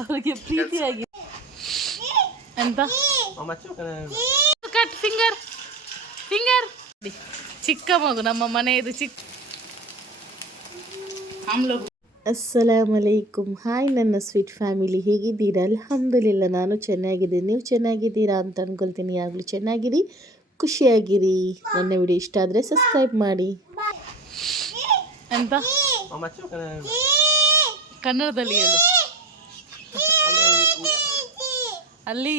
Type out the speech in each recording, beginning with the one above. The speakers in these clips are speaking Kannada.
ಅವ್ರಿಗೆ ಪ್ರೀತಿಯಾಗಿ. ಎಂತ? ಕಟ್ ಫಿಂಗರ್ ಫಿಂಗರ್ ಚಿಕ್ಕ ಮಗು ನಮ್ಮ ಮನೆಯದು ಚಿಕ್ಕ ಅಸ್ಸಲಾಮಲೈಕುಮ್ ಹಾಯ್ ನನ್ನ ಸ್ವೀಟ್ ಫ್ಯಾಮಿಲಿ ಹೇಗಿದ್ದೀರಾ? ಅಲ್ಹಮ್ದುಲಿಲ್ಲ ನಾನು ಚೆನ್ನಾಗಿದ್ದೀನಿ. ನೀವು ಚೆನ್ನಾಗಿದ್ದೀರಾ ಅಂತ ಅನ್ಕೊಳ್ತೀನಿ. ಯಾವಾಗಲೂ ಚೆನ್ನಾಗಿರಿ ಖುಷಿಯಾಗಿರಿ. ನನ್ನ ವಿಡಿಯೋ ಇಷ್ಟ ಆದರೆ ಸಬ್ಸ್ಕ್ರೈಬ್ ಮಾಡಿ. ಅಂತ ಕನ್ನಡದಲ್ಲಿ ಹೇಳು. ಅಲ್ಲಿ?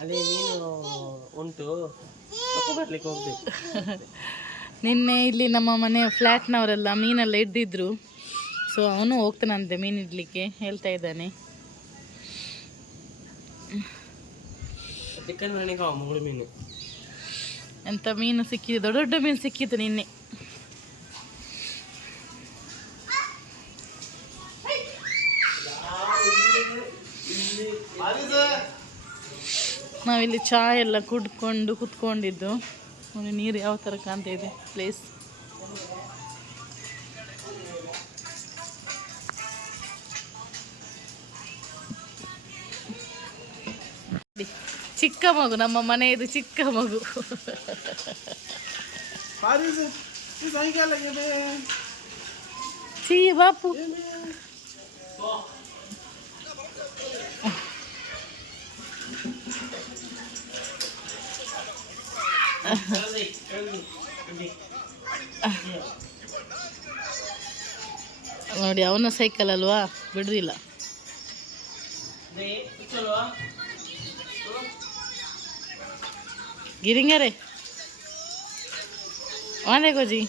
ಅಲ್ಲಿ ನೀನು ಉಂಟು. ಬರ್ಲಿಕ್ಕೆ ಹೋಗ್ಬೇಕು. ನಿನ್ನೆ ಇಲ್ಲಿ ನಮ್ಮ ಮನೆಯ ಫ್ಲ್ಯಾಟ್ನವರೆಲ್ಲ ಮೀನೆಲ್ಲ ಇದ್ದಿದ್ರು ಸೊ ಅವನು ಹೋಗ್ತಾನಂತೆ ಮೀನು ಇಡ್ಲಿಕ್ಕೆ ಹೇಳ್ತಾ ಇದ್ದಾನೆ. ಚಿಕನ್ ಮೀನು. ಎಂತ ಮೀನು ಸಿಕ್ಕಿದೆ ದೊಡ್ಡ ದೊಡ್ಡ ಮೀನು ಸಿಕ್ಕಿತ್ತು ನಿನ್ನೆ. ನಾವಿಲ್ಲಿ ಚಾ ಎಲ್ಲ ಕುಡ್ಕೊಂಡು ಕುತ್ಕೊಂಡಿದ್ದು. ನೋಡಿ ನೀರು ಯಾವ ಥರ ಕಾಣ್ತಾ ಇದೆ? ಪ್ಲೇಸ್ ಚಿಕ್ಕ ಮಗು ನಮ್ಮ ಮನೆಯದು ಚಿಕ್ಕ ಮಗು. ಚೀ ಬಾಪು. ನೋಡಿ ಅವನ ಸೈಕಲ್ ಅಲ್ವಾ? ಬಿಡುದಿಲ್ಲ ಗಿರಿಂಗರೆ? ವಾಂದೆ ಗೋಜಿ.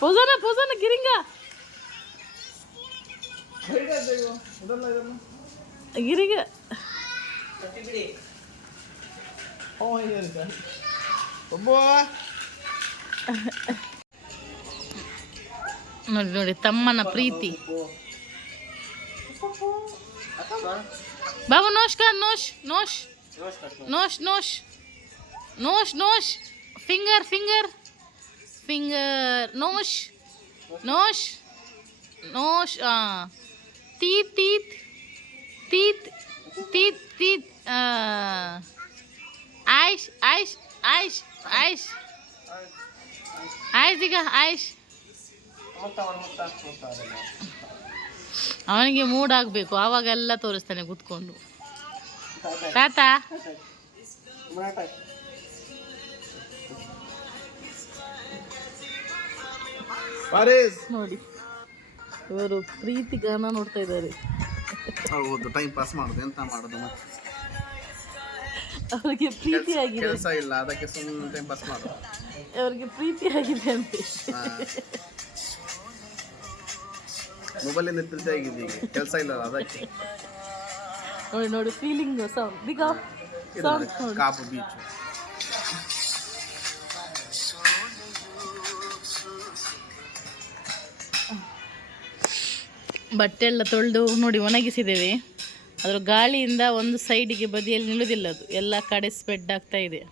ಪೋಸೋನ ಪೋಸೋನ ಗಿರಿಂಗ. ಗಿರಿಂಗ ನೋಡಿ ನೋಡಿ ತಮ್ಮನ ಪ್ರೀತಿ ಬಾಬು ನೋಶ್ ಕಾ ನೋಶ್ ನೋಶ್ ನೋಶ್ ನೋಶ್ ನೋಶ್ ನೋಶ್ ಫಿಂಗರ್ ಫಿಂಗರ್ ಫಿಂಗರ್ ನೋಶ್ ನೋಶ್ ನೋಶ್ ತೀತ್ ತೀತ್ ತೀತ್ ತೀತ್ ತೀತ್ ಆಯ್ಷ್ ಆಯ್ಷ್ ಆಯ್ಷ್ ಆಯ್ಷ್ ಆಯ್ಸ್ ಈಗ ಆಯ್ಷ್ ಅವನಿಗೆ ಮೂಡ್ ಆಗಬೇಕು ಆವಾಗೆಲ್ಲ ತೋರಿಸ್ತಾನೆ ಕೂತ್ಕೊಂಡು ತಾತ ನೋಡಿ ಇವರು ಪ್ರೀತಿ ಗಾನ ನೋಡ್ತಾ ಇದ್ದಾರೆ. ಹೌದು ಟೈಮ್ ಪಾಸ್ ಮಾಡೋದು ಎಂತ ಮಾಡೋದು ಮತ್ತೆ? ಅವರಿಗೆ ಪ್ರೀತಿ ಆಗಿದೆ ಕೆಲಸ ಇಲ್ಲ ಅದಕ್ಕೆ ಸುಮ್ಮನೆ ಟೈಮ್ ಪಾಸ್ ಮಾಡೋದು. ಅವರಿಗೆ ಪ್ರೀತಿ ಆಗಿದೆ ಅಂತ ಮೊಬೈಲಿಂದ ಪ್ರೀತಿ ಆಗಿದೆ ಈಗ ಕೆಲಸ ಇಲ್ಲ ಅದಕ್ಕೆ. ನೋಡಿ ನೋಡಿ ಫೀಲಿಂಗ್ ಸಾಂಗ್ ಬಿಗ ಸಾಂಗ್ ಕಾಪು ಬೀಚ್. ಬಟ್ಟೆ ಎಲ್ಲ ತೊಳೆದು ನೋಡಿ ಒಣಗಿಸಿದ್ದೇವೆ. ಅದರ ಗಾಳಿಯಿಂದ ಒಂದು ಸೈಡಿಗೆ ಬದಿಯಲ್ಲಿ ನಿಲ್ಲುವುದಿಲ್ಲ ಅದು. ಎಲ್ಲ ಕಡೆ ಸ್ಪ್ರೆಡ್ ಆಗ್ತಾ ಇದೆ.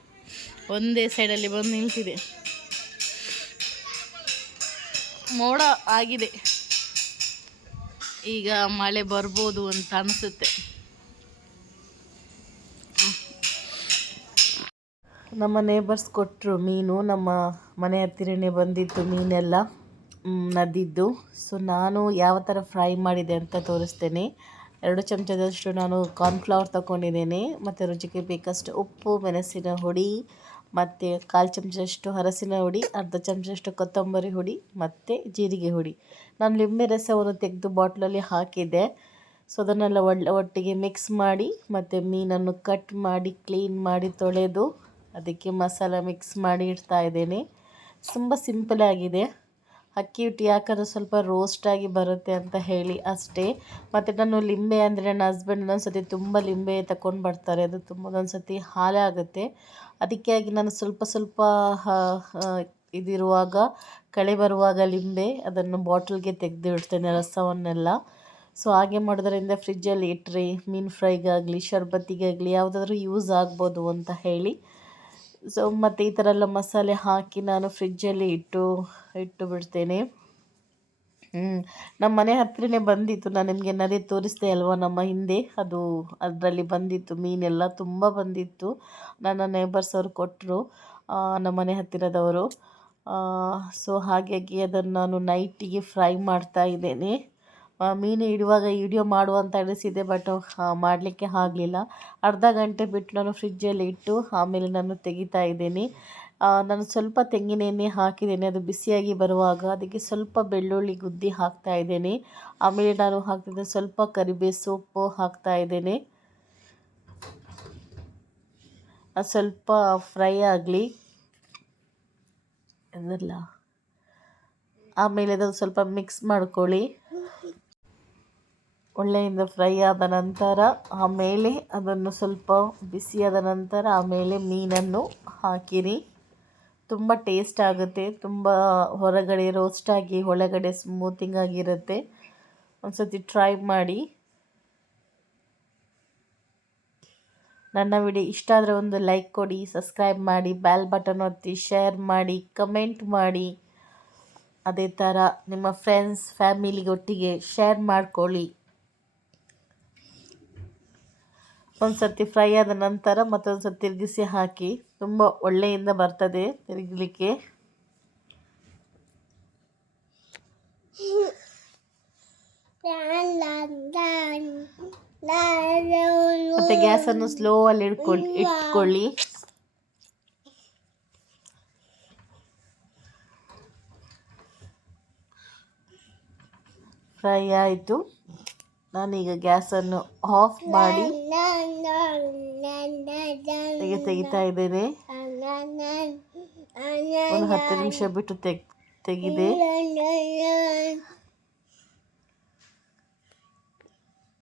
ಒಂದೇ ಸೈಡಲ್ಲಿ ಬಂದು ನಿಲ್ತಿದೆ. ಮೋಡ ಆಗಿದೆ. ಈಗ ಮಳೆ ಬರ್ಬೋದು ಅಂತ ಅನಿಸುತ್ತೆ. ನಮ್ಮ ನೇಬರ್ಸ್ ಕೊಟ್ಟರು ಮೀನು. ನಮ್ಮ ಮನೆ ಹತ್ತಿರನೇ ಬಂದಿತ್ತು ಮೀನೆಲ್ಲ. ನದಿದ್ದು. ಸೊ ನಾನು ಯಾವ ಥರ ಫ್ರೈ ಮಾಡಿದೆ ಅಂತ ತೋರಿಸ್ತೇನೆ. ಎರಡು ಚಮಚದಷ್ಟು ನಾನು ಕಾರ್ನ್ಫ್ಲವರ್ ತಗೊಂಡಿದ್ದೇನೆ ಮತ್ತು ರುಚಿಗೆ ಬೇಕಷ್ಟು ಉಪ್ಪು, ಮೆಣಸಿನ ಹುಡಿ, ಮತ್ತು ಕಾಲು ಚಮಚದಷ್ಟು ಹರಸಿನ ಹುಡಿ, ಅರ್ಧ ಚಮಚದಷ್ಟು ಕೊತ್ತಂಬರಿ ಹುಡಿ, ಮತ್ತು ಜೀರಿಗೆ ಹುಡಿ. ನಾನು ಲಿಂಬೆ ರಸವನ್ನು ತೆಗೆದು ಬಾಟ್ಲಲ್ಲಿ ಹಾಕಿದ್ದೆ. ಸೊ ಅದನ್ನೆಲ್ಲ ಒಳ್ಳೆ ಒಟ್ಟಿಗೆ ಮಿಕ್ಸ್ ಮಾಡಿ, ಮತ್ತು ಮೀನನ್ನು ಕಟ್ ಮಾಡಿ ಕ್ಲೀನ್ ಮಾಡಿ ತೊಳೆದು, ಅದಕ್ಕೆ ಮಸಾಲ ಮಿಕ್ಸ್ ಮಾಡಿ ಇಡ್ತಾ ಇದ್ದೇನೆ. ತುಂಬ ಸಿಂಪಲ್ ಆಗಿದೆ. ಅಕ್ಕಿ ಹಿಟ್ಟು ಯಾಕಂದರೆ ಸ್ವಲ್ಪ ರೋಸ್ಟಾಗಿ ಬರುತ್ತೆ ಅಂತ ಹೇಳಿ ಅಷ್ಟೇ. ಮತ್ತು ನಾನು ಲಿಂಬೆ ಅಂದರೆ ನನ್ನ ಹಸ್ಬೆಂಡ್ ಒಂದೊಂದು ಸರ್ತಿ ತುಂಬ ಲಿಂಬೆ ತಗೊಂಡು ಬರ್ತಾರೆ. ಅದು ತುಂಬ ಒಂದೊಂದು ಆಗುತ್ತೆ. ಅದಕ್ಕಾಗಿ ನಾನು ಸ್ವಲ್ಪ ಸ್ವಲ್ಪ ಇದಿರುವಾಗ, ಕಳೆ ಬರುವಾಗ ಲಿಂಬೆ ಅದನ್ನು ಬಾಟಲ್ಗೆ ತೆಗೆದು ಇಡ್ತೇನೆ ರಸವನ್ನೆಲ್ಲ. ಸೊ ಹಾಗೆ ಮಾಡೋದ್ರಿಂದ ಫ್ರಿಜ್ಜಲ್ಲಿ ಇಟ್ಟರೆ, ಮೀನು ಫ್ರೈಗಾಗಲಿ ಶರ್ಬತ್ತಿಗಾಗಲಿ, ಯಾವುದಾದ್ರೂ ಯೂಸ್ ಆಗ್ಬೋದು ಅಂತ ಹೇಳಿ. ಸೊ ಮತ್ತು ಈ ಥರ ಎಲ್ಲ ಮಸಾಲೆ ಹಾಕಿ ನಾನು ಫ್ರಿಜ್ಜಲ್ಲಿ ಇಟ್ಟು ಇಟ್ಟು ಬಿಡ್ತೇನೆ. ನಮ್ಮ ಮನೆ ಹತ್ತಿರನೇ ಬಂದಿತ್ತು. ನಾನು ನಿಮಗೆ ನದಿ ತೋರಿಸ್ದೆ ಅಲ್ವಾ? ನಮ್ಮ ಹಿಂದೆ. ಅದು ಅದರಲ್ಲಿ ಬಂದಿತ್ತು. ಮೀನೆಲ್ಲ ತುಂಬ ಬಂದಿತ್ತು. ನನ್ನ ನೇಬರ್ಸ್ ಅವರು ಕೊಟ್ಟರು ನಮ್ಮ ಮನೆ ಹತ್ತಿರದವರು. ಸೊ ಹಾಗಾಗಿ ಅದನ್ನು ನಾನು ನೈಟಿಗೆ ಫ್ರೈ ಮಾಡ್ತಾ ಇದ್ದೇನೆ. ಮೀನು ಇಡುವಾಗ ವಿಡಿಯೋ ಮಾಡುವ ಅಂತ ಅನಿಸಿದೆ ಬಟ್ ಮಾಡಲಿಕ್ಕೆ ಆಗಲಿಲ್ಲ. ಅರ್ಧ ಗಂಟೆ ಬಿಟ್ಟು ನಾನು ಫ್ರಿಜ್ಜಲ್ಲಿ ಇಟ್ಟು, ಆಮೇಲೆ ನಾನು ತೆಗಿತಾ ಇದ್ದೀನಿ. ನಾನು ಸ್ವಲ್ಪ ತೆಂಗಿನ ಎಣ್ಣೆ ಹಾಕಿದ್ದೇನೆ, ಅದು ಬಿಸಿಯಾಗಿ ಬರುವಾಗ. ಅದಕ್ಕೆ ಸ್ವಲ್ಪ ಬೆಳ್ಳುಳ್ಳಿ ಗುದ್ದಿ ಹಾಕ್ತಾ ಇದ್ದೇನೆ. ಆಮೇಲೆ ನಾನು ಹಾಕ್ತಿದ್ದೆ ಸ್ವಲ್ಪ ಕರಿಬೇ ಸೊಪ್ಪು ಹಾಕ್ತಾ ಇದ್ದೇನೆ. ಸ್ವಲ್ಪ ಫ್ರೈ ಆಗಲಿ. ಅದಲ್ಲ ಆಮೇಲೆ ಅದನ್ನು ಸ್ವಲ್ಪ ಮಿಕ್ಸ್ ಮಾಡ್ಕೊಳ್ಳಿ. ಒಳ್ಳೆಯಿಂದ ಫ್ರೈ ಆದ ನಂತರ, ಆಮೇಲೆ ಅದನ್ನು ಸ್ವಲ್ಪ ಬಿಸಿಯಾದ ನಂತರ ಆಮೇಲೆ ಮೀನನ್ನು ಹಾಕಿರಿ. ತುಂಬ ಟೇಸ್ಟ್ ಆಗುತ್ತೆ, ತುಂಬ ಹೊರಗಡೆ ರೋಸ್ಟ್ ಆಗಿ, ಒಳಗಡೆ ಸ್ಮೂತಿಂಗ್ ಆಗಿರುತ್ತೆ. ಒಂದು ಸತಿ ಟ್ರೈ ಮಾಡಿ. ನನ್ನ ವಿಡಿಯೋ ಇಷ್ಟ ಆದರೆ ಒಂದು ಲೈಕ್ ಕೊಡಿ ಸಬ್ಸ್ಕ್ರೈಬ್ ಮಾಡಿ ಬ್ಯಾಲ್ ಬಟನ್ ಒತ್ತಿ ಶೇರ್ ಮಾಡಿ ಕಮೆಂಟ್ ಮಾಡಿ. ಅದೇ ಥರ ನಿಮ್ಮ ಫ್ರೆಂಡ್ಸ್ ಫ್ಯಾಮಿಲಿಗೊಟ್ಟಿಗೆ ಶೇರ್ ಮಾಡ್ಕೊಳ್ಳಿ. ಒಂದು ಸರ್ತಿ ಫ್ರೈ ಆದ ನಂತರ ಮತ್ತೊಂದು ಸರ್ತಿ ತಿರುಗಿಸಿ ಹಾಕಿ ತುಂಬ ಒಳ್ಳೆಯಿಂದ ಬರ್ತದೆ ತಿರುಗಲಿಕ್ಕೆ. ಮತ್ತೆ ಗ್ಯಾಸನ್ನು ಸ್ಲೋ ಅಲ್ಲಿ ಇಟ್ಕೊಳ್ಳಿ ಇಟ್ಕೊಳ್ಳಿ. ಫ್ರೈ ಆಯಿತು. ನಾನೀಗ ಗ್ಯಾಸನ್ನು ಆಫ್ ಮಾಡಿ ತೆಗೆ ತೆಗಿತಾ ಇದ್ದೇನೆ. ಒಂದು ಹತ್ತು ನಿಮಿಷ ಬಿಟ್ಟು ತೆಗ್ ತೆಗಿದೆ.